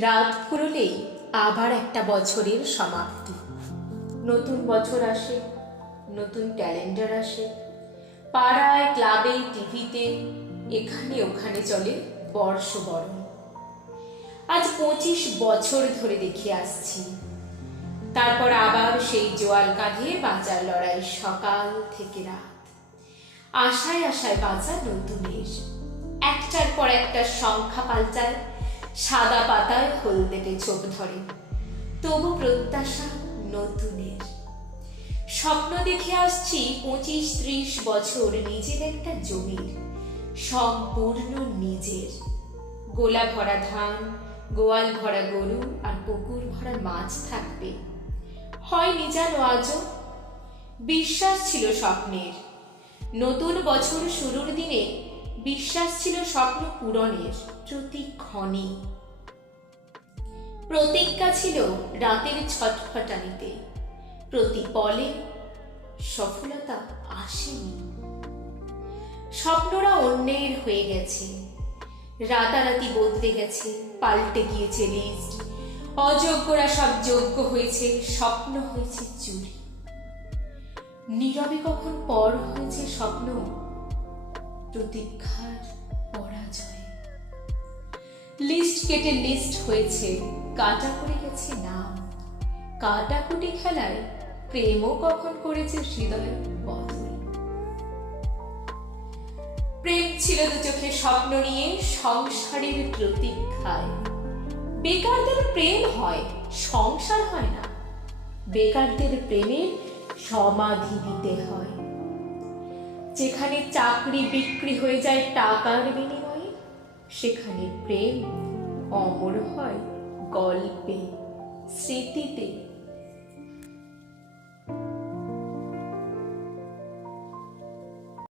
রাত ফুরলেই আবার একটা বছরের সমাপ্তি। নতুন বছর আসে, নতুন ক্যালেন্ডার আসে। পাড়ায়, ক্লাবে, টিভিতে, এখানে ওখানে চলে বর্ষবরণ। আজ পঁচিশ বছর ধরে দেখে আসছি। তারপর আবার সেই জোয়াল কাঁধে বাঁচার লড়াই সকাল থেকে রাত। আশায় আশায় বাঁচা নতুনের। একটার পর একটা সংখ্যা পাল্টায় সাদা পাতায় হলদেটে চোখ ধরে। তবু প্রত্যাশা নতুনের। স্বপ্ন দেখে আসছি পঁচিশ ত্রিশ বছর নিজের একটা জমির। সম্পূর্ণ নিজের। গোলা ভরা ধান, গোয়াল ভরা গরু আর পুকুর ভরা মাছ থাকবে। হয়নি জানো আজও। বিশ্বাস ছিল স্বপ্নের। নতুন বছর শুরুর দিনে বিশ্বাস ছিল স্বপ্ন পূরণের প্রতিক্ষণে প্রতিজ্ঞা ছিল রাতের ছটফটানিতে। প্রতি পলে সফলতা আসেনি। স্বপ্নরা অন্যের হয়ে গেছে। রাতারাতি বদলে গেছে, পাল্টে গিয়েছে লিস্ট অযোগ্যরা সব যোগ্য হয়েছে, স্বপ্ন হয়েছে চুরি। নীরবে কখন পর হয়েছে স্বপ্ন? প্রতীক্ষার পরাজয়। লিস্ট কেটে লিস্ট হয়েছে কাটা গেছে নাম। কাটাকুটি খেলায় প্রেমও কখন করেছে বদল প্রেম ছিল দু চোখে স্বপ্ন নিয়ে সংসারের প্রতীক্ষায় বেকারদের প্রেম হয়, সংসার হয় না। বেকারদের প্রেমের সমাধি দিতে হয়। যেখানে চাকরি বিক্রি হয়ে যায় টাকার বিনিময়ে সেখানে প্রেম অমর হয় গল্পে স্মৃতিতে।